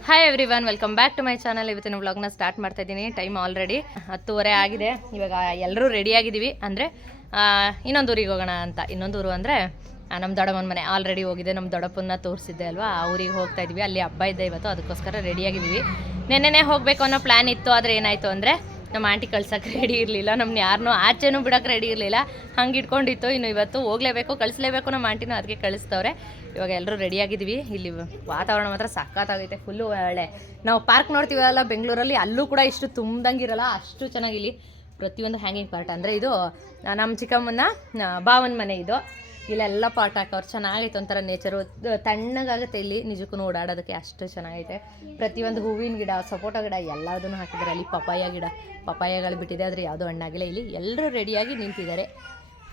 Hi everyone welcome back to my channel ಇವತ್ತಿನ ವ್ಲಾಗ್ನ start ಮಾಡ್ತಾ ಇದ್ದೀನಿ. ಟೈಮ್ ಆಲ್ರೆಡಿ ಹತ್ತುವರೆ ಆಗಿದೆ. ಇವಾಗ ಎಲ್ಲರೂ ರೆಡಿ ಆಗಿದ್ದೀವಿ. ಅಂದರೆ ಇನ್ನೊಂದು ಊರಿಗೆ ಹೋಗೋಣ ಅಂತ. ಇನ್ನೊಂದು ಊರು ಅಂದರೆ ನಮ್ಮ ದೊಡ್ಡಮ್ಮನ ಮನೆ ಆಲ್ರೆಡಿ ಹೋಗಿದೆ. ನಮ್ಮ ದೊಡ್ಡಪ್ಪನ ತೋರಿಸಿದ್ದೆ ಅಲ್ವಾ? ಆ ಊರಿಗೆ ಹೋಗ್ತಾ ಇದ್ವಿ ಅಲ್ಲಿ ಹಬ್ಬ ಇದೆ ಇವತ್ತು. ಅದಕ್ಕೋಸ್ಕರ ರೆಡಿಯಾಗಿದ್ದೀವಿ ನೆನ್ನೆನೇ ಹೋಗಬೇಕು ಅನ್ನೋ ಪ್ಲ್ಯಾನ್ ಇತ್ತು. ಆದರೆ ಏನಾಯಿತು ಅಂದರೆ ನಮ್ಮ ಆಂಟಿ ಕಳ್ಸಕ್ಕೆ ರೆಡಿ ಇರಲಿಲ್ಲ ನಮ್ಮನ್ನ ಯಾರನ್ನೂ ಆಚೆನೂ ಬಿಡೋಕೆ ರೆಡಿ ಇರಲಿಲ್ಲ. ಹಂಗೆ ಇಟ್ಕೊಂಡಿತ್ತು ಇನ್ನು ಇವತ್ತು ಹೋಗಲೇಬೇಕು, ಕಳಿಸ್ಲೇಬೇಕು ನಮ್ಮ ಆಂಟಿನೂ ಅದಕ್ಕೆ ಕಳಿಸ್ತವ್ರೆ. ಇವಾಗ ಎಲ್ಲರೂ ರೆಡಿಯಾಗಿದ್ವಿ ಇಲ್ಲಿ ವಾತಾವರಣ ಮಾತ್ರ ಸಖತ್ತಾಗೈತೆ ಫುಲ್ಲು ಒಳ್ಳೆ. ನಾವು ಪಾರ್ಕ್ ನೋಡ್ತೀವಲ್ಲ ಬೆಂಗಳೂರಲ್ಲಿ, ಅಲ್ಲೂ ಕೂಡ ಇಷ್ಟು ತುಂಬ್ದಂಗಿರಲ್ಲ, ಅಷ್ಟು ಚೆನ್ನಾಗಿಲ್ಲಿ ಪ್ರತಿಯೊಂದು ಹ್ಯಾಂಗಿಂಗ್ ಪಾರ್ಟ್ ಅಂದರೆ ಇದು, ನಮ್ಮ ಚಿಕ್ಕಮ್ಮನ, ಭಾವನ ಮನೆ ಇದು. ಇಲ್ಲೆಲ್ಲ ಪಾಟ್ ಹಾಕವ್ರು ಚೆನ್ನಾಗೈತೆ ಒಂಥರ ನೇಚರು ತಣ್ಣಗಾಗುತ್ತೆ ಇಲ್ಲಿ, ನಿಜಕ್ಕೂ ಓಡಾಡೋದಕ್ಕೆ ಅಷ್ಟು ಚೆನ್ನಾಗೈತೆ. ಪ್ರತಿಯೊಂದು ಹೂವಿನ ಗಿಡ, ಸಪೋಟ ಗಿಡ ಎಲ್ಲದನ್ನು ಹಾಕಿದ್ದಾರೆ ಅಲ್ಲಿ ಪಪಾಯ ಗಿಡ ಪಪಾಯಗಳು ಬಿಟ್ಟಿದೆ, ಆದರೆ ಯಾವುದೂ ಹಣ್ಣಾಗಿಲ್ಲ. ಇಲ್ಲಿ ಎಲ್ಲರೂ ರೆಡಿಯಾಗಿ ನಿಂತಿದ್ದಾರೆ.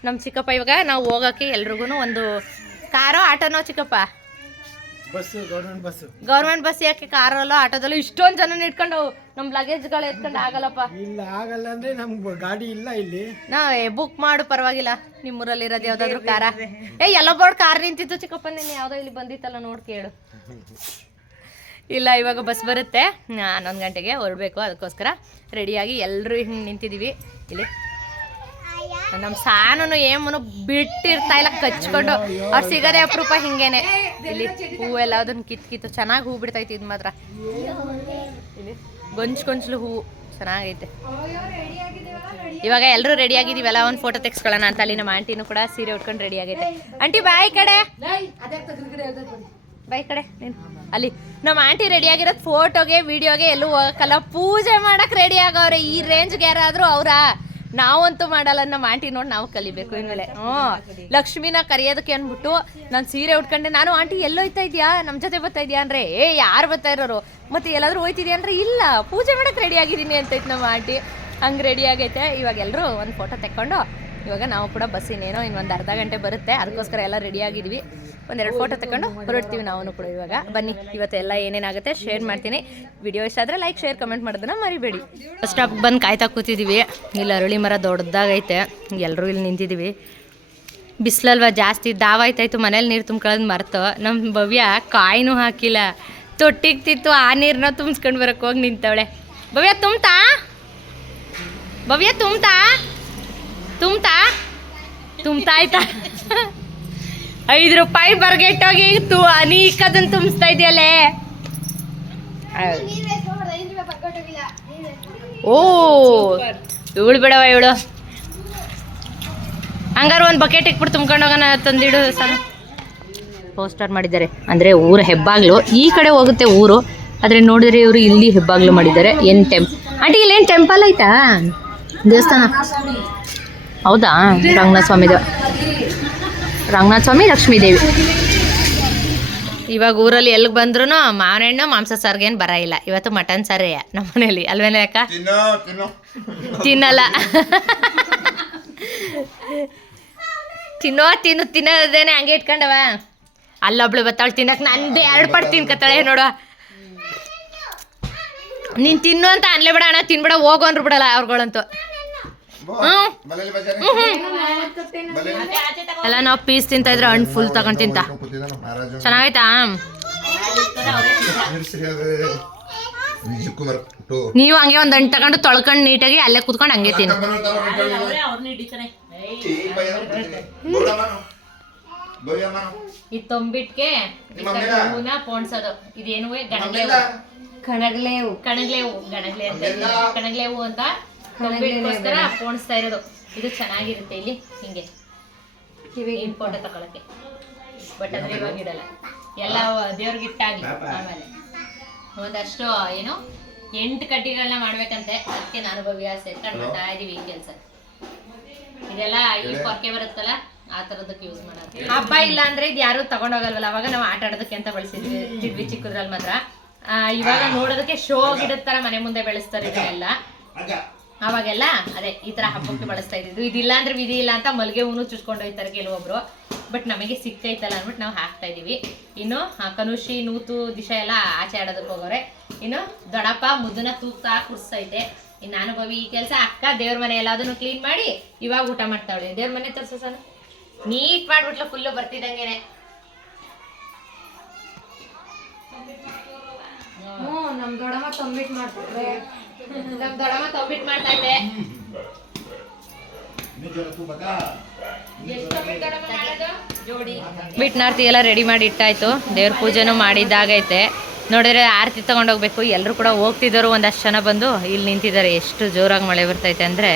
ನಮ್ಮ ಚಿಕ್ಕಪ್ಪ ಇವಾಗ ನಾವು ಹೋಗೋಕ್ಕೆ ಎಲ್ರಿಗೂ ಒಂದು ಕಾರೋ, ಆಟೋನೋ ಚಿಕ್ಕಪ್ಪ? Government bus. ಗೌರ್ಮೆಂಟ್ ಬಸ್ ಯಾಕೆ ಕಾರಲ್ಲೋ ಆಟೋದಲ್ಲೋ ಇಷ್ಟೊಂದು ಜನ ಇಟ್ಕೊಂಡು ನಮ್ಮ ಲಗೇಜ್ಗಳು ಎತ್ಕೊಂಡು ಆಗಲ್ಲಪ್ಪ. ಇಲ್ಲ ಆಗಲ್ಲ ಅಂದ್ರೆ ನಮ್ಗೆ ಗಾಡಿ ಇಲ್ಲ ಇಲ್ಲಿ. ನಾ ಬುಕ್ ಮಾಡು ಪರವಾಗಿಲ್ಲ. ನಿಮ್ಮೂರಲ್ಲಿ ಇರೋದು ಯಾವ್ದಾದ್ರು ಕಾರ. ಏ ಎಲ್ಲ ಬೋರ್ಡ್ ಕಾರ್ ನಿಂತಿತ್ತು ಚಿಕ್ಕಪ್ಪ ನೀನು ಯಾವ್ದೋ ಇಲ್ಲಿ ಬಂದಿತ್ತಲ್ಲ ನೋಡಿ ಕೇಳು. ಇಲ್ಲ ಇವಾಗ ಬಸ್ ಬರುತ್ತೆ. ಹನ್ನೊಂದು ಗಂಟೆಗೆ ಹೊರಡಬೇಕು ಅದಕ್ಕೋಸ್ಕರ ರೆಡಿಯಾಗಿ ಎಲ್ಲರೂ ಹಿಂಗೆ ನಿಂತಿದ್ದೀವಿ ಇಲ್ಲಿ. ನಮ್ಮ ಸಾನು ಏಮನು ಬಿಟ್ಟಿರ್ತಾ ಇಲ್ಲ, ಕಚ್ಕೊಂಡು. ಅವ್ರು ಸಿಗದೆ ಅಪರೂಪ ಹಿಂಗೇನೆ. ಇಲ್ಲಿ ಹೂವೆಲ್ಲ ಅದನ್ನ ಕಿತ್ ಕಿತ್ತು ಚೆನ್ನಾಗಿ ಹೂ ಬಿಡ್ತೈತಿ ಇದು ಮಾತ್ರ. ಗೊಂಚ್ ಗೊಂಚ್ಲು ಹೂವು ಚೆನ್ನಾಗೈತೆ. ಇವಾಗ ಎಲ್ಲರೂ ರೆಡಿ ಆಗಿದೀವಲ್ಲ ಒಂದು ಫೋಟೋ ತೆಗ್ಸ್ಕೊಳ್ಳೋಣ ಅಂತ. ಅಲ್ಲಿ ನಮ್ಮ ಆಂಟಿನೂ ಕೂಡ ಸೀರೆ ಉಟ್ಕೊಂಡು ರೆಡಿ ಆಗೈತೆ. ಆಂಟಿ ಬಾಯ್ ಕಡೆ. ಬಾಯ್ ಕಡೆ, ನೀನು. ಅಲ್ಲಿ ನಮ್ಮ ಆಂಟಿ ರೆಡಿ ಆಗಿರೋದು ಫೋಟೋಗೆ ವಿಡಿಯೋಗೆ ಎಲ್ಲೂ ಹೋಗಕ್ಕಲ್ಲ. ಪೂಜೆ ಮಾಡಕ್ಕೆ ರೆಡಿ ಆಗೋರೆ ಈ ರೇಂಜ್ಗೆ ಯಾರಾದ್ರೂ ಅವರಾ? ನಾವಂತೂ ಮಾಡಲ್ಲ ನಮ್ಮ ಆಂಟಿ ನೋಡಿ ನಾವು ಕಲಿಬೇಕು ಇನ್ಮೇಲೆ. ಹ್ಞೂ. ಲಕ್ಷ್ಮಿನ ಕರೆಯೋದಕ್ಕೆ ಅಂದ್ಬಿಟ್ಟು ನಾನು ಸೀರೆ ಉಟ್ಕೊಂಡೆ. ನಾನು, ಆಂಟಿ ಎಲ್ಲೋಯ್ತಾ ಇದೆಯಾ? ನಮ್ಮ ಜೊತೆ ಬರ್ತಾ ಇದೆಯಾ? ಅಂದ್ರೆ, ಏ, ಯಾರು ಬರ್ತಾ ಇರೋರು? ಮತ್ತೆ ಎಲ್ಲಾದ್ರೂ ಹೋಯ್ತಿದ್ಯಾ? ಅಂದ್ರೆ, ಇಲ್ಲ, ಪೂಜೆ ಮಾಡಕ್ ರೆಡಿ ಆಗಿದ್ದೀನಿ, ಅಂತೈತೆ ನಮ್ಮ ಆಂಟಿ. ಹಂಗೆ ರೆಡಿ ಆಗೈತೆ. ಇವಾಗ ಎಲ್ಲರೂ ಒಂದು ಫೋಟೋ ತೆಕ್ಕೊಂಡು ಇವಾಗ ನಾವು ಕೂಡ ಬಸ್ ಇನ್ನೊಂದು ಅರ್ಧ ಗಂಟೆ ಬರುತ್ತೆ. ಅದಕ್ಕೋಸ್ಕರ ಎಲ್ಲ ರೆಡಿ ಆಗಿದ್ವಿ. ಒಂದೆರಡು ಫೋಟೋ ತಗೊಂಡು ಹೊರಡ್ತೀವಿ ನಾವು ಕೂಡ ಇವಾಗ. ಬನ್ನಿ ಇವತ್ತೆಲ್ಲ ಏನೇನಾಗುತ್ತೆ ಶೇರ್ ಮಾಡ್ತೀನಿ. ವಿಡಿಯೋ ಇಷ್ಟ ಆದರೆ ಲೈಕ್ ಶೇರ್ ಕಮೆಂಟ್ ಮಾಡೋದನ್ನ ಮರಿಬೇಡಿ. ಫಸ್ಟ್ ಸ್ಟಾಪ್ ಬಂದು ಕಾಯ್ತಾ ಕೂತಿದ್ದೀವಿ ಇಲ್ಲಿ ಅರಳಿ ಮರ ದೊಡ್ಡದಾಗೈತೆ. ಎಲ್ಲರೂ ಇಲ್ಲಿ ನಿಂತಿದ್ದೀವಿ ಬಿಸಿಲಲ್ವ ಜಾಸ್ತಿ? ದಾವಾಯ್ತಾಯ್ತು ಮನೇಲಿ ನೀರು ತುಂಬ್ಕೊಳ್ಳೋದು ಮರ್ತು. ನಮ್ಮ ಭವ್ಯ ಕಾಯಿನೂ ಹಾಕಿಲ್ಲ. ತೊಟ್ಟಿಗ್ತಿತ್ತು ಆ ನೀರನ್ನ ತುಂಬಿಸ್ಕೊಂಡು ಬರೋಕ್ಕೆ ಹೋಗಿ ನಿಂತವಳೆ. ಭವ್ಯ ತುಂಬ್ತಾ? ಭವ್ಯ ತುಂಬ್ತಾ? ತುಂಬ್ತಾ? ತುಂಬ್ತಾ ಆಯ್ತಾ? ಐದು ರೂಪಾಯಿ ಬರ್ಗೆಟ್ಟೋಗಿ ತು ಇಕ್ಕದನ್ ತುಂಬಿಸ್ತಾ ಇದೆಯಲ್ಲೇ? ಓ ಇವಳು ಬಿಡವ ಇವಳು. ಹಂಗಾರೆ ಒಂದು ಬಕೆಟ್ ಇಕ್ಬಿಟ್ಟು ತುಂಬ್ಕೊಂಡು ಹೋಗೋಣ ತಂದಿಡು ಸರ್. ಪೋಸ್ಟರ್ ಮಾಡಿದ್ದಾರೆ. ಅಂದರೆ ಊರ ಹೆಬ್ಬಾಗ್ಲು. ಈ ಕಡೆ ಹೋಗುತ್ತೆ ಊರು. ಆದರೆ ನೋಡಿದ್ರೆ ಇವರು ಇಲ್ಲಿ ಹೆಬ್ಬಾಗ್ಲು ಮಾಡಿದ್ದಾರೆ. ಏನು ಟೆಂಪ್ ಆಂಟಿ ಇಲ್ಲೇನು ಟೆಂಪಲ್ ಐತಾ? ದೇವಸ್ಥಾನ? ಹೌದಾ? ರಂಗನಾಥ ಸ್ವಾಮಿದು. ರಂಗನಾಥ ಸ್ವಾಮಿ ಲಕ್ಷ್ಮೀ ದೇವಿ. ಇವಾಗ ಊರಲ್ಲಿ ಎಲ್ಲಿಗೆ ಬಂದ್ರು ಮಾವಿನ ಹಣ್ಣು ಮಾಂಸ ಸಾರ್ಗೇನು ಬರ ಇಲ್ಲ. ಇವತ್ತು ಮಟನ್ ಸಾರೇ ನಮ್ಮ ಮನೇಲಿ ಅಲ್ವೇನೆ ಅಕ್ಕ? ತಿನ್ನಲ್ಲ. ತಿನ್ನೋ ತಿನ್ನು ತಿನ್ನೋದೇನೆ ಹಂಗೆ ಇಟ್ಕೊಂಡವ. ಅಲ್ಲೊಬ್ಳು ಬತ್ತಾಳು ತಿನ್ನಕ್ ನಂದೇ ಎರಡು ಪಟ್ಟು ತಿನ್ಕತ್ತಾಳೆ ನೋಡುವ ನೀನು ತಿನ್ನು ಅಂತ ಅನ್ಲೇ ಬಿಡ ಅಣ್ಣ ತಿನ್ಬಿಡ ಹೋಗು ಅಂದ್ರು ಬಿಡಲ್ಲ ಅವ್ರುಗಳಂತೂ. ಎಲ್ಲ ನಾವು ಪೀಸ್ ತಿಂತ ಇದ್ರೆ ಹಣ್ಣು ಫುಲ್ ತಗೊಂಡ್ ತಿಂತ. ಚೆನ್ನಾಗೈತಾ? ನೀವು ಹಂಗೆ ಒಂದ್ ಹಣ್ಣು ತಗೊಂಡು ತೊಳ್ಕೊಂಡು ನೀಟಾಗಿ ಅಲ್ಲೇ ಕುತ್ಕೊಂಡು ಹಂಗೆ ತಿನ್ನ. ಈ ತೊಂಬಿಟ್ಗೆ ಹೂನ ಪೋಣ್ಸೋದು. ಇದೇನು ಗಣಗ್ಲೇವು. ಕಣಗ್ಲೇವು. ಕಣಗ್ಲೇವು ಗಣಗ್ಲೆ ಅಂತ ಕಣಗ್ಲೆ ಹೂ ಅಂತ ತೊಂಬಿಟ್ಗೋಸ್ಕರ ಪೋಣಿಸ್ತಾ ಇರೋದು ಇದು ಚೆನ್ನಾಗಿರುತ್ತೆ ಇಲ್ಲಿ ಹಿಂಗೆ. ಇನ್ ಫೋಟೋ ತಗೊಳಕ್ಕೆ. ಬಟ್ ಅದ್ರ ಇವಾಗ ಇಡಲ್ಲ ಎಲ್ಲ ದೇವ್ರಿಗೆ ಇಟ್ಟಾಗಿ ಆಮೇಲೆ. ಒಂದಷ್ಟು ಏನು ಎಂಟು ಕಡ್ಡಿಗಳನ್ನ ಮಾಡ್ಬೇಕಂತೆ. ಅದಕ್ಕೆ ನಾನು ಭವ್ಯ ಸೆಟ್ಕೊಂಡು ಮಾಡ್ತಾ ಇದೀವಿ ಈ ಕೆಲಸ. ಇದೆಲ್ಲ ಈ ಪೊರ್ಕೆ ಬರುತ್ತಲ್ಲ ಆ ತರದಕ್ಕೆ ಯೂಸ್ ಮಾಡೋದು. ಹಬ್ಬ ಇಲ್ಲ ಅಂದ್ರೆ ಇದು ಯಾರು ತಗೊಂಡೋಗಲ್ವಲ್ಲ ಅವಾಗ ನಾವು ಆಟ ಆಡೋದಕ್ಕೆ ಅಂತ ಬಳಸಿದ್ವಿ ಚಿಕ್ಕದ್ರಲ್ಲಿ ಮಾತ್ರ. ಆ, ಇವಾಗ ನೋಡೋದಕ್ಕೆ ಶೋ ಗಿಡದ ತರ ಮನೆ ಮುಂದೆ ಬೆಳೆಸ್ತಾರೆ ಇದನ್ನೆಲ್ಲ. ಅವಾಗೆಲ್ಲ ಅದೇ ಈ ತರ ಹಬ್ಬಕ್ಕೆ ಬಳಸ್ತಾ ಇದ್ದಿದ್ದು. ಇದಿಲ್ಲ ಅಂದ್ರೆ ವಿಧಿ ಇಲ್ಲ ಅಂತ ಮಲ್ಗೆ ಹೂನು ಚುಚ್ಕೊಂಡು ಹೋಯ್ತಾರೆ ಕೆಲವೊಬ್ರು. ಬಟ್ ನಮಗೆ ಸಿಕ್ಕೈತಲ್ಲ ಅಂದ್ಬಿಟ್ಟು ನಾವು ಹಾಕ್ತಾ ಇದೀವಿ ಇನ್ನು ಕನುಷಿ, ನೂತು, ದಿಶ ಎಲ್ಲ ಆಚೆ ಆಡೋದಕ್ಕೆ ಹೋಗೋರೆ. ಇನ್ನು ದೊಡಪ್ಪ ಮುದ್ದನ ತೂಕ ಕುರ್ಸೈತೆ ಇನ್ನು ನಾನು ಈ ಕೆಲಸ ಅಕ್ಕ, ದೇವ್ರ ಮನೆ ಎಲ್ಲದನ್ನು ಕ್ಲೀನ್ ಮಾಡಿ ಇವಾಗ ಊಟ ಮಾಡ್ತಾವಳೆ. ದೇವ್ರ ಮನೆ ತರ್ಸೋ ಸಲ ನೀಟ್ ಮಾಡ್ಬಿಟ್ಲು ಫುಲ್ಲು ಬರ್ತಿದ್ದಂಗೆನೆ ನಮ್ ದೊಡಮ್ಮ ತಂಬಿಟ್ ಮಾಡ್ತಾರೆ ನಮ್ ದೊಡಮ್ಮ ತಂಬಿಟ್ ಮಾಡ್ತಾ ಇದ್ದೆ. ಬಿಟ್ನಾರ್ತಿ ಎಲ್ಲ ರೆಡಿ ಮಾಡಿ ಇಟ್ಟಾಯ್ತು. ದೇವ್ರ ಪೂಜೆನೂ ಮಾಡಿದ್ದಾಗೈತೆ. ನೋಡಿದ್ರೆ ಆರತಿ ತಗೊಂಡೋಗ್ಬೇಕು ಎಲ್ಲರೂ ಕೂಡ ಹೋಗ್ತಿದ್ದರು. ಒಂದಷ್ಟು ಜನ ಬಂದು ಇಲ್ಲಿ ನಿಂತಿದ್ದಾರೆ. ಎಷ್ಟು ಜೋರಾಗಿ ಮಳೆ ಬರ್ತೈತೆ ಅಂದರೆ.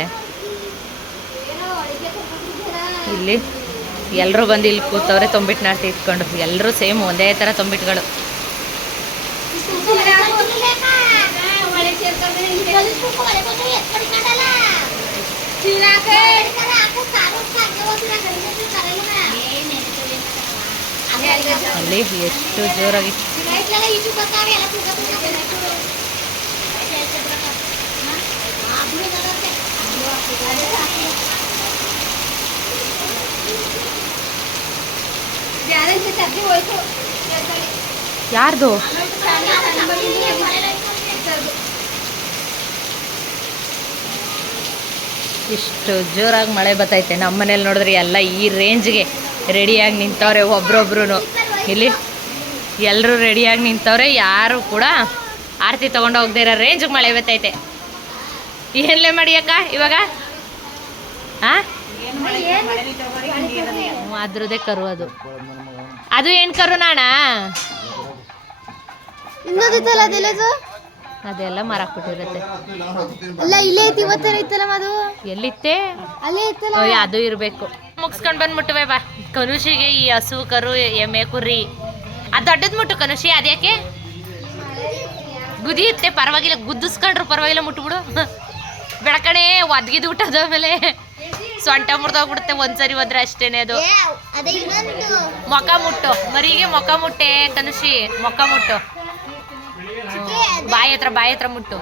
ಇಲ್ಲಿ ಎಲ್ಲರೂ ಬಂದು ಇಲ್ಲಿ ಕೂತವ್ರೆ ತೊಂಬಿಟ್ನಾರ್ತಿ ಇಟ್ಕೊಂಡು. ಎಲ್ಲರೂ ಸೇಮ್ ಒಂದೇ ಥರ ತೊಂಬಿಟ್ಗಳು. ಅಲ್ಲಿ ಎಷ್ಟು ಜೋರಾಗಿ. ಯಾರ್ದು? ಇಷ್ಟು ಜೋರಾಗಿ ಮಳೆ ಬರ್ತೈತೆ ನಮ್ಮ ಮನೇಲಿ ನೋಡಿದ್ರೆ ಎಲ್ಲ ಈ ರೇಂಜ್ಗೆ ರೆಡಿಯಾಗಿ ನಿಂತವ್ರೆ ಒಬ್ರೊಬ್ರು ಇಲ್ಲಿ ಎಲ್ಲರೂ ರೆಡಿಯಾಗಿ ನಿಂತವ್ರೆ ಯಾರು ಕೂಡ ಆರತಿ ತೊಗೊಂಡು ಹೋಗದೆ ಇರೋ ರೇಂಜ್ಗೆ ಮಳೆ ಬರ್ತೈತೆ ಏನ್ಲೇ ಮಾಡಿ ಅಕ್ಕ ಇವಾಗ? ಆ? ಹ್ಞೂ, ಅದ್ರದ್ದೇ ಕರು ಅದು. ಅದು ಏನು ಕರು ನಾಣ ಅದೆಲ್ಲ ಮರಾಕ್ಬಿಟ್ಟಿರುತ್ತೆ ಅಲ್ಲ ಇಲ್ಲೇ ಐತಿ ಐತಲ್ಲ ಅದು ಎಲ್ಲಿತ್ತೆ? ಅಲ್ಲೇ ಐತಲ್ಲ ಅದು ಇರಬೇಕು. ಮುಗಿಸ್ಕೊಂಡು ಬಂದ್ಬಿಟ್ಟು ಬಾ. ಕನುಷಿಗೆ ಈ ಹಸು ಕರು ಎಮ್ಮೆ ಕುರಿ. ಅದು ದೊಡ್ಡದ್ ಮುಟ್ಟು ಕನುಷಿ ಅದ್ಯಾಕೆ ಗುದಿಯುತ್ತೆ ಪರವಾಗಿಲ್ಲ. ಗುದ್ದಿಸ್ಕೊಂಡ್ರು ಪರವಾಗಿಲ್ಲ ಮುಟ್ಬಿಡು. ಬೆಳಕಣೆ ಒದ್ಗಿದ್ ಬಿಟ್ಟದ ಆಮೇಲೆ. ಸೊಂಟ ಮುರಿದೋಗ್ಬಿಡುತ್ತೆ ಒಂದ್ಸರಿ ಹೋದ್ರೆ ಅಷ್ಟೇನೆ ಅದು. ಮೊಕ ಮುಟ್ಟು. ಮರಿಗೆ ಮೊಕ ಮುಟ್ಟೆ ಕನುಷಿ. ಮೊಕ ಮುಟ್ಟು. ಬಾಯಿ ಹತ್ರ ಬಾಯಿ ಹತ್ರ ಮುಟ್ಟು.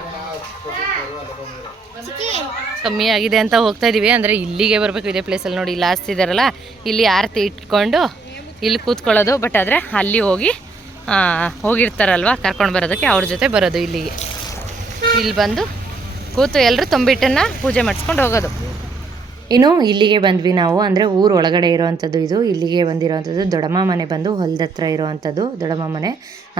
ಕಮ್ಮಿ ಆಗಿದೆ ಅಂತ ಹೋಗ್ತಾ ಇದೀವಿ. ಅಂದರೆ ಇಲ್ಲಿಗೆ ಬರಬೇಕು ಇದೇ ಪ್ಲೇಸಲ್ಲಿ ನೋಡಿ. ಇಲ್ಲಿ ಆಸ್ತಿ ಇದಾರಲ್ಲ ಇಲ್ಲಿ ಆರತಿ ಇಟ್ಕೊಂಡು ಇಲ್ಲಿ ಕೂತ್ಕೊಳ್ಳೋದು. ಬಟ್ ಆದರೆ ಅಲ್ಲಿ ಹೋಗಿ ಹೋಗಿರ್ತಾರಲ್ವ? ಕರ್ಕೊಂಡು ಬರೋದಕ್ಕೆ ಅವ್ರ ಜೊತೆ ಬರೋದು ಇಲ್ಲಿಗೆ. ಇಲ್ಲಿ ಬಂದು ಕೂತು ಎಲ್ಲರೂ ತುಂಬಿಟ್ಟನ್ನ ಪೂಜೆ ಮಾಡಿಸ್ಕೊಂಡು ಹೋಗೋದು. ಇನ್ನು ಇಲ್ಲಿಗೆ ಬಂದ್ವಿ ನಾವು, ಅಂದರೆ ಊರು ಒಳಗಡೆ ಇರೋವಂಥದ್ದು ಇದು. ಇಲ್ಲಿಗೆ ಬಂದಿರೋವಂಥದ್ದು ದೊಡ್ಡಮ್ಮ ಮನೆ ಬಂದು ಹೊಲದ ಹತ್ರ ಇರೋವಂಥದ್ದು ದೊಡ್ಡಮ್ಮ ಮನೆ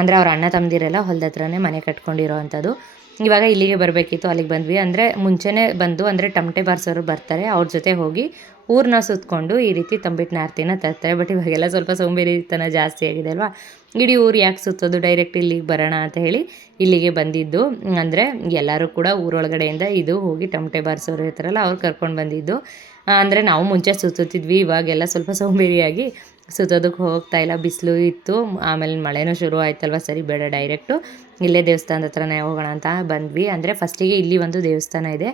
ಅಂದರೆ ಅವ್ರ ಅಣ್ಣ ತಮ್ಮದಿರೆಲ್ಲ ಹೊಲದ ಹತ್ರನೇ ಮನೆ ಕಟ್ಕೊಂಡಿರೋವಂಥದ್ದು. ಇವಾಗ ಇಲ್ಲಿಗೆ ಬರಬೇಕಿತ್ತು, ಅಲ್ಲಿಗೆ ಬಂದ್ವಿ. ಅಂದರೆ ಮುಂಚೆನೇ ಬಂದು, ಅಂದರೆ ಟಮಟೆ ಬಾರ್ಸೋರು ಬರ್ತಾರೆ, ಅವ್ರ ಜೊತೆ ಹೋಗಿ ಊರನ್ನ ಸುತ್ತಕೊಂಡು ಈ ರೀತಿ ತಂಬಿಟ್ಟಿನ ಆರತಿನ ತರ್ತಾರೆ. ಬಟ್ ಇವಾಗೆಲ್ಲ ಸ್ವಲ್ಪ ಸೋಂಬೇರಿತನ ಜಾಸ್ತಿ ಆಗಿದೆ ಅಲ್ವಾ? ಇಡೀ ಊರು ಯಾಕೆ ಸುತ್ತೋದು? ಡೈರೆಕ್ಟ್ ಇಲ್ಲಿಗೆ ಬರೋಣ ಅಂತ ಹೇಳಿ ಇಲ್ಲಿಗೆ ಬಂದಿದ್ದು. ಅಂದರೆ ಎಲ್ಲರೂ ಕೂಡ ಊರೊಳಗಡೆಯಿಂದ ಇದು ಹೋಗಿ ಟಮಟೆ ಬಾರಿಸೋರು ಇರ್ತಾರಲ್ಲ, ಅವ್ರು ಕರ್ಕೊಂಡು ಬಂದಿದ್ದು. ಅಂದರೆ ನಾವು ಮುಂಚೆ ಸುತ್ತುತ್ತಿದ್ವಿ. ಇವಾಗೆಲ್ಲ ಸ್ವಲ್ಪ ಸೋಂಬೇರಿಯಾಗಿ ಸುತ್ತೋದಕ್ಕೆ ಹೋಗ್ತಾ ಇಲ್ಲ ಬಿಸಿಲು ಇತ್ತು. ಆಮೇಲೆ ಮಳೆನೂ ಶುರು ಆಯ್ತಲ್ವ? ಸರಿ ಬೇಡ ಡೈರೆಕ್ಟು ಇಲ್ಲೇ ದೇವಸ್ಥಾನದ ಹತ್ರನೇ ಹೋಗೋಣ ಅಂತ ಬಂದ್ವಿ. ಅಂದರೆ ಫಸ್ಟಿಗೆ ಇಲ್ಲಿ ಒಂದು ದೇವಸ್ಥಾನ ಇದೆ.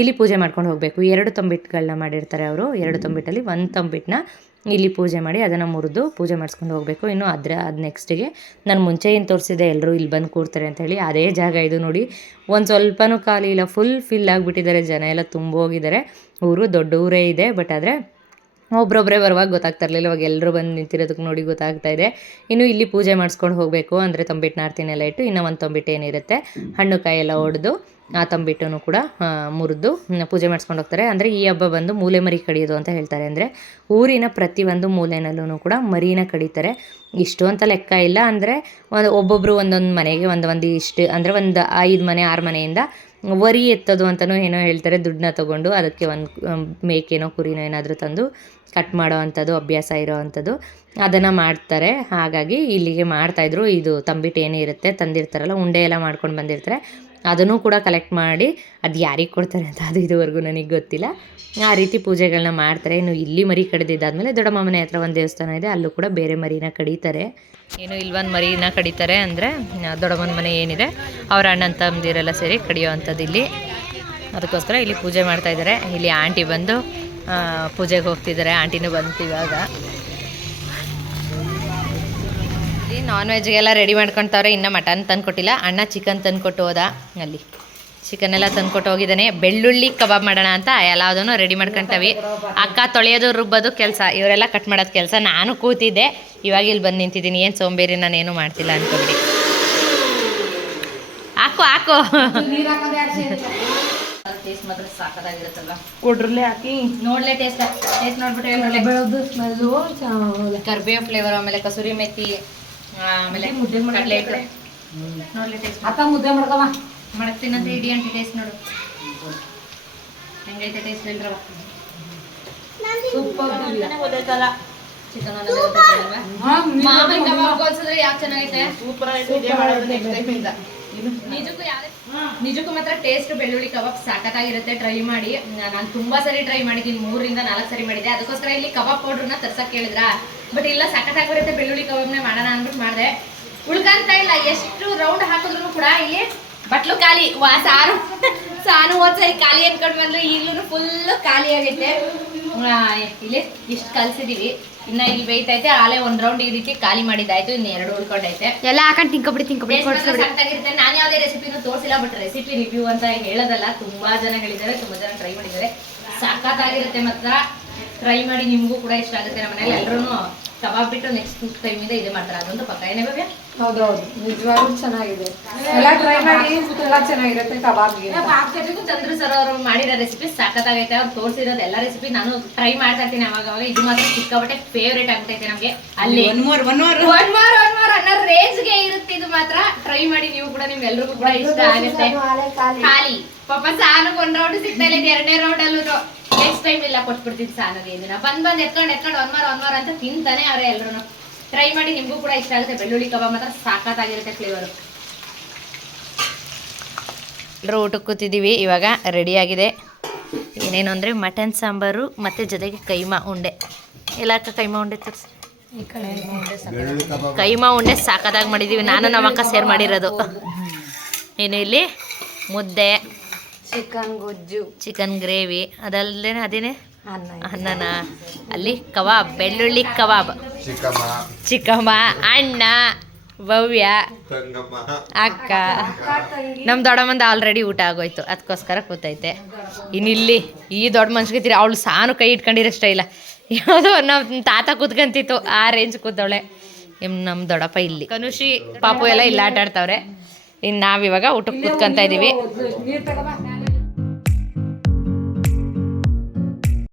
ಇಲ್ಲಿ ಪೂಜೆ ಮಾಡ್ಕೊಂಡು ಹೋಗಬೇಕು. ಎರಡು ತಂಬಿಟ್ಟುಗಳನ್ನ ಮಾಡಿರ್ತಾರೆ ಅವರು. ಎರಡು ತಂಬಿಟ್ಟಲ್ಲಿ ಒಂದು ತಂಬಿಟ್ಟನ್ನ ಇಲ್ಲಿ ಪೂಜೆ ಮಾಡಿ ಅದನ್ನು ಮುರಿದು ಪೂಜೆ ಮಾಡಿಸ್ಕೊಂಡು ಹೋಗಬೇಕು. ಇನ್ನು ಅದರ ಅದು ನೆಕ್ಸ್ಟಿಗೆ ನಾನು ಮುಂಚೆ ಏನು ತೋರಿಸಿದೆ ಎಲ್ಲರೂ ಇಲ್ಲಿ ಬಂದು ಕೂರ್ತಾರೆ ಅಂತ ಹೇಳಿ ಅದೇ ಜಾಗ ಇದು ನೋಡಿ. ಒಂದು ಸ್ವಲ್ಪನೂ ಖಾಲಿ ಇಲ್ಲ ಫುಲ್ ಫಿಲ್ ಆಗಿಬಿಟ್ಟಿದ್ದಾರೆ. ಜನ ಎಲ್ಲ ತುಂಬ ಹೋಗಿದ್ದಾರೆ ಊರು ದೊಡ್ಡ ಊರೇ ಇದೆ ಬಟ್ ಆದರೆ ಒಬ್ರೊಬ್ಬರೇ ಬರುವಾಗ ಗೊತ್ತಾಗ್ತಾ ಇರಲಿಲ್ಲ ಇವಾಗ ಎಲ್ಲರೂ ಬಂದು ನಿಂತಿರೋದಕ್ಕೆ ನೋಡಿ ಗೊತ್ತಾಗ್ತಾ ಇದೆ. ಇನ್ನು ಇಲ್ಲಿ ಪೂಜೆ ಮಾಡಿಸ್ಕೊಂಡು ಹೋಗಬೇಕು, ಅಂದರೆ ತಂಬಿಟ್ಟು ನಾರ್ತಿನೆಲ್ಲ ಇಟ್ಟು ಇನ್ನೂ ಒಂದು ತಂಬಿಟ್ಟು ಏನಿರುತ್ತೆ, ಹಣ್ಣು ಕಾಯಿ ಎಲ್ಲ ಒಡೆದು ಆ ತಂಬಿಟ್ಟನ್ನು ಕೂಡ ಮುರಿದು ಪೂಜೆ ಮಾಡಿಸ್ಕೊಂಡು ಹೋಗ್ತಾರೆ. ಅಂದರೆ ಈ ಹಬ್ಬ ಬಂದು ಮೂಲೆ ಮರಿ ಕಡಿಯೋದು ಅಂತ ಹೇಳ್ತಾರೆ. ಅಂದರೆ ಊರಿನ ಪ್ರತಿಯೊಂದು ಮೂಲೆನಲ್ಲೂ ಕೂಡ ಮರಿನ ಕಡಿತಾರೆ. ಇಷ್ಟು ಅಂತ ಲೆಕ್ಕ ಇಲ್ಲ. ಅಂದರೆ ಒಂದು ಒಬ್ಬೊಬ್ಬರು ಒಂದೊಂದು ಮನೆಗೆ ಒಂದು ಒಂದು ಇಷ್ಟು ಅಂದರೆ ಒಂದು ಐದು ಮನೆ, ಆರು ಮನೆಯಿಂದ ವರಿ ಎತ್ತೋದು ಅಂತಲೂ ಏನೋ ಹೇಳ್ತಾರೆ. ದುಡ್ಡನ್ನ ತೊಗೊಂಡು ಅದಕ್ಕೆ ಒಂದು, ಮೇಕೆನೋ, ಕುರಿನೋ ಏನಾದರೂ ತಂದು ಕಟ್ ಮಾಡೋವಂಥದ್ದು ಅಭ್ಯಾಸ ಇರೋವಂಥದ್ದು ಅದನ್ನು ಮಾಡ್ತಾರೆ. ಹಾಗಾಗಿ ಇಲ್ಲಿಗೆ ಮಾಡ್ತಾಯಿದ್ರು ಇದು ತಂಬಿಟ್ಟು ಏನೇ ಇರುತ್ತೆ ತಂದಿರ್ತಾರಲ್ಲ, ಉಂಡೆ ಎಲ್ಲ ಮಾಡ್ಕೊಂಡು ಬಂದಿರ್ತಾರೆ. ಅದನ್ನು ಕೂಡ ಕಲೆಕ್ಟ್ ಮಾಡಿ, ಅದು ಯಾರಿಗೆ ಕೊಡ್ತಾರೆ ಅಂತ ಅದು ಇದುವರೆಗೂ ನನಗೆ ಗೊತ್ತಿಲ್ಲ. ಆ ರೀತಿ ಪೂಜೆಗಳನ್ನ ಮಾಡ್ತಾರೆ. ಇನ್ನು ಇಲ್ಲಿ ಮರಿ ಕಡಿದಿದ್ದಾದಮೇಲೆ ದೊಡ್ಡಮ್ಮನ ಮನೆ ಹತ್ರ ಒಂದು ದೇವಸ್ಥಾನ ಇದೆ, ಅಲ್ಲೂ ಕೂಡ ಬೇರೆ ಮರಿನ ಕಡಿತಾರೆ. ಏನು ಇಲ್ವೊಂದು ಮರಿನ ಕಡಿತಾರೆ ಅಂದರೆ ದೊಡ್ಡಮ್ಮನ ಮನೆ ಏನಿದೆ, ಅವ್ರ ಅಣ್ಣನ ತಮ್ಮದಿರೆಲ್ಲ ಸೇರಿ ಕಡಿಯೋ ಅಂಥದ್ದು ಇಲ್ಲಿ ಅದಕ್ಕೋಸ್ಕರ ಇಲ್ಲಿ ಪೂಜೆ ಮಾಡ್ತಾ ಇದ್ದಾರೆ ಇಲ್ಲಿ ಆಂಟಿ ಬಂದು ಪೂಜೆಗೆ ಹೋಗ್ತಿದ್ದಾರೆ. ಆಂಟಿನೂ ಬಂತು ಇವಾಗ. ನಾನ್ ವೆಜ್ಗೆಲ್ಲ ರೆಡಿ ಮಾಡ್ಕೊಳ್ತಾವ್ರೆ ಇನ್ನು ಮಟನ್ ತಂದ್ಕೊಟ್ಟಿಲ್ಲ. ಅಣ್ಣ ಚಿಕನ್ ತಂದ್ಕೊಟ್ಟು ಹೋದ. ಅಲ್ಲಿ. ಚಿಕನ್ ಎಲ್ಲ ತಂದ್ಕೊಟ್ಟು ಹೋಗಿದ್ದಾನೆ. ಬೆಳ್ಳುಳ್ಳಿ ಕಬಾಬ್ ಮಾಡೋಣ ಅಂತ ಎಲ್ಲದನ್ನು ರೆಡಿ ಮಾಡ್ಕೊತೀವಿ. ಅಕ್ಕ ತೊಳೆಯೋದು, ರುಬ್ಬೋದು ಕೆಲಸ. ಇವರೆಲ್ಲ ಕಟ್ ಮಾಡೋದು ಕೆಲಸ. ನಾನು ಕೂತಿದ್ದೆ. ಇವಾಗ ಇಲ್ಲಿ ಬಂದು ನಿಂತಿದ್ದೀನಿ. ಏನು ಸೋಂಬೇರಿ ನಾನೇನು ಮಾಡ್ತಿಲ್ಲ ಅನ್ಕೊಬಿಡಿ. ಹಾಕು ಹಾಕು. ಟೇಸ್ಟ್ ಮಾತ್ರ ಸಾಕಾಗಿರುತ್ತಲ್ವಾ ಕೊಡ್ರಲ್ಲೇ ಹಾಕಿ? ನೋಡ್ಲೆ ಟೇಸ್ಟ್ ಟೇಸ್ಟ್ ನೋಡ್ಬಿಟ್ರೆ ನೋಡ್ಲೆ ಬೆಳೆದು ಸ್ಮೆಲ್ಲು ಕರ್ಬೇವು ಫ್ಲೇವರ್ ಆಮೇಲೆ ಕಸೂರಿ ಮೆತ್ತಿ ಆಮೇಲೆ ಕಟ್ಲೆಟ್ ನೋಡ್ಲಿ ಟೇಸ್ಟ್ ಅತ್ತ ಮುದ್ದೆ ಮಾಡ್ಕವ ಮಾಡಕ್ತೀನಂತ ಇಡಿ ಅಂತ ಟೇಸ್ಟ್ ನೋಡು. ಹೆಂಗೈತೆ ಟೇಸ್ಟ್ ಇಲ್ರವ ಸೂಪರ್ ಚಿಕನ್ ಮಾಮೂಲಿ ಮಾಡೋದು ನೆಕ್ಸ್ಟ್ ಯಾಕೆ ಚೆನ್ನಾಗೈತೆ? ನಿಜಕ್ಕೂ ನಿಜಕ್ಕೂ ಮಾತ್ರ ಟೇಸ್ಟ್ ಬೆಳ್ಳುಳ್ಳಿ ಕಬಾಬ್ ಸಖತ್ತಾಗಿರುತ್ತೆ ಟ್ರೈ ಮಾಡಿ. ನಾನು ತುಂಬಾ ಸರಿ ಟ್ರೈ ಮಾಡಿದ್ದೀನಿ. ಮೂರರಿಂದ ನಾಲ್ಕು ಸರಿ ಮಾಡಿದೆ. ಅದಕ್ಕೋಸ್ಕರ ಇಲ್ಲಿ ಕಬಾಬ್ ಪೌಡ್ರನ್ನ ತರ್ಸಕ್ ಕೇಳಿದ್ರ? ಬಟ್ ಇಲ್ಲ ಸಖತ್ತಾಗಿರುತ್ತೆ ಬೆಳ್ಳುಳ್ಳಿ ಕಬಾಬ್ನೇ ಮಾಡೋಣ ಅಂದ್ಬಿಟ್ಟು ಮಾಡಿದೆ. ಉಳ್ಕಂತ ಇಲ್ಲ. ಎಷ್ಟು ರೌಂಡ್ ಹಾಕಿದ್ರು ಕೂಡ ಇಲ್ಲಿ ಬಟ್ಲು ಖಾಲಿ. ವಾ ಸಾರು. ಸಾನು ಹೋದ್ ಸರಿ ಖಾಲಿ ಅನ್ಕೊಂಡ್ ಬಂದ್ರೆ ಇಲ್ಲೂ ಫುಲ್ಲು ಖಾಲಿ ಆಗೈತೆ. ಇಲ್ಲಿ ಇಷ್ಟು ಕಲ್ಸಿದೀವಿ. ಇನ್ನ ಇಲ್ಲಿ ಬೇಯ್ತೈತೆ ಆಲೆ ಒಂದ್ ರೌಂಡ್ ಈ ರೀತಿ ಖಾಲಿ ಮಾಡಿದ್ದಾಯ್ತು ಇನ್ನ ಎರಡು ಉಳ್ಕೊಂಡೈತೆ ಎಲ್ಲ ಹಾಕೊಂಡು ತಿನ್ಕೊಬಿಡಿ ತಿನ್ಕೊಬಿಡಿ ಮಾತ್ರ ಸಖತ್ತಾಗಿರುತ್ತೆ ನಾನು ಯಾವುದೇ ರೆಸಿಪಿನೂ ತೋರಿಸಿಲ್ಲ ಬಟ್ ರೆಸಿಪಿ ರಿವ್ಯೂ ಅಂತ ಹೇಳೋದಲ್ಲ ತುಂಬಾ ಜನ ಹೇಳಿದ್ದಾರೆ ತುಂಬಾ ಜನ ಟ್ರೈ ಮಾಡಿದ್ದಾರೆ. ಸಖತ್ತಾಗಿರುತ್ತೆ ಮಾತ್ರ. ಟ್ರೈ ಮಾಡಿ ನಿಮಗೂ ಕೂಡ ಇಷ್ಟ ಆಗುತ್ತೆ ನಮ್ಮ ಮನೇಲಿ. ಎಲ್ಲರೂ ಕಬಾಬ್ ಬಿಟ್ಟು ನೆಕ್ಸ್ಟ್ ಟೈಮಿಂದ ಇದೆ ಮಾಡ್ತಾರೆ. ಅದೊಂದು ಪಕ್ಕ. ಏನೇ ಭವ್ಯ? ಹೌದೌದು. ನಿಜವಾಗ್ಲೂ ಚೆನ್ನಾಗಿದೆ. ಎಲ್ಲ ಟ್ರೈ ಮಾಡಿ ತುಂಬಾ ಚೆನ್ನಾಗಿರುತ್ತೆ ಕಬಾಬ್ಗೆ. ಚಂದ್ರ ಸರ್ ಅವರು ಮಾಡಿರೋ ರೆಸಿಪಿ ಸಖತ್ತಾಗೈತೆ. ಅವ್ರು ತೋರಿಸಿರೋದು ಎಲ್ಲ ರೆಸಿಪಿ ನಾನು ಟ್ರೈ ಮಾಡ್ತಾ ಇರ್ತೀನಿ ಅವಾಗ ಅವಾಗ. ಇದು ಮಾತ್ರ ಸಿಕ್ಕಾಬಟ್ಟೆ ಫೇವ್ರೇಟ್ ಆಗ್ತೈತೆ ನಮಗೆ. ಅಲ್ಲಿ one more one more one more one more ಅನ್ನೋ ರೇಂಜ್ಗೆ ಇರುತ್ತೆ ಇದು ಮಾತ್ರ. ಟ್ರೈ ಮಾಡಿ ನೀವು ಕೂಡ ನಿಮ್ ಎಲ್ರಿಗೂ ಕೂಡ ಇಷ್ಟ ಆಗುತ್ತೆ. ಖಾಲಿ. ಪಾಪ ಸಾಲು ಒಂದ್ ರೌಂಡ್ ಸಿಗ್ತಾ ಇಲ್ಲ. ಎರಡನೇ ರೌಂಡ್ ಅಲ್ಲೂ ನೆಕ್ಸ್ಟ್ ಟೈಮ್ ಇಲ್ಲ ಕೊಟ್ಬಿಡ್ತೀನಿ ಸಾನಗೆ ಇದನ್ನ ಬಂದ್ ಬಂದ್ ಎತ್ಕೊಂಡ್ ಎತ್ಕೊಂಡ್ ಒನ್ ಒನ್ವಾರ ಒನ್ ಮಾರ್ ಅಂತ ತಿಂತಾನೆ ಅವ್ರೆ ಎಲ್ಲರೂ ಟ್ರೈ ಮಾಡಿ ನಿಮಗೂ ಕೂಡ ಇಷ್ಟ ಆಗುತ್ತೆ. ಬೆಳ್ಳುಳ್ಳಿ ಕಬಾಬ್ ಮಾತ್ರ ಸಾಕಾಗಿರುತ್ತೆ ಫ್ಲೇವರು ಎಲ್ಲರೂ ಊಟಕ್ಕೆ ಕೂತಿದ್ದೀವಿ. ಇವಾಗ ರೆಡಿಯಾಗಿದೆ ಏನೇನು ಅಂದರೆ ಮಟನ್ ಸಾಂಬಾರು ಮತ್ತು ಜೊತೆಗೆ ಕೈಮಾ ಉಂಡೆ. ಎಲ್ಲ ಅಕ್ಕ ಕೈಮಾ ಉಂಡೆ ತೋರಿಸಿ. ಕೈಮಾ ಉಂಡೆ ಸಾಕಾದಾಗ ಮಾಡಿದ್ದೀವಿ ನಾನು ನಮ್ಮ ಅಕ್ಕ ಸೇರ್ ಮಾಡಿರೋದು. ಏನು ಇಲ್ಲಿ ಮುದ್ದೆ ಚಿಕನ್ ಗೊಜ್ಜು. ಚಿಕನ್ ಗ್ರೇವಿ ಅದಲ್ಲದೆ ಅದೇನೆ? ಅನ್ನ ಅನ್ನನ? ಅಲ್ಲಿ ಕಬಾಬ್ ಬೆಳ್ಳುಳ್ಳಿ ಕಬಾಬ್. ಚಿಕ್ಕಮ್ಮ. ಅಣ್ಣ ಭವ್ಯ ತಂಗಮ್ಮ. ಅಕ್ಕ. ನಮ್ಮ ದೊಡ್ಡಮ್ಮಂದು ಆಲ್ರೆಡಿ ಊಟ ಆಗೋಯ್ತು. ಅದಕ್ಕೋಸ್ಕರ ಕೂತೈತೆ. ಇನ್ನಿಲ್ಲಿ ಈ ದೊಡ್ಡ ಮನ್ಸಿಗೆ ಅವಳು ಸಾನು ಕೈ ಇಟ್ಕೊಂಡಿರೋಷ್ಟೇ ಇಲ್ಲ ಯಾವುದೋ ನಮ್ಮ ತಾತ ಕೂತ್ಕಂತಿತ್ತು. ಆ ರೇಂಜ್ ಕೂತವಳೆ. ಇಮ್ ನಮ್ಮ ದೊಡ್ಡಪ್ಪ ಇಲ್ಲಿ. ಕನುಷಿ ಪಾಪು ಎಲ್ಲ ಇಲ್ಲ ಆಟ ಆಡ್ತಾವ್ರೆ ಇನ್ನು ನಾವಿವಾಗ ಊಟಕ್ಕೆ ಕೂತ್ಕೊಂತ ತಗೋಬಾ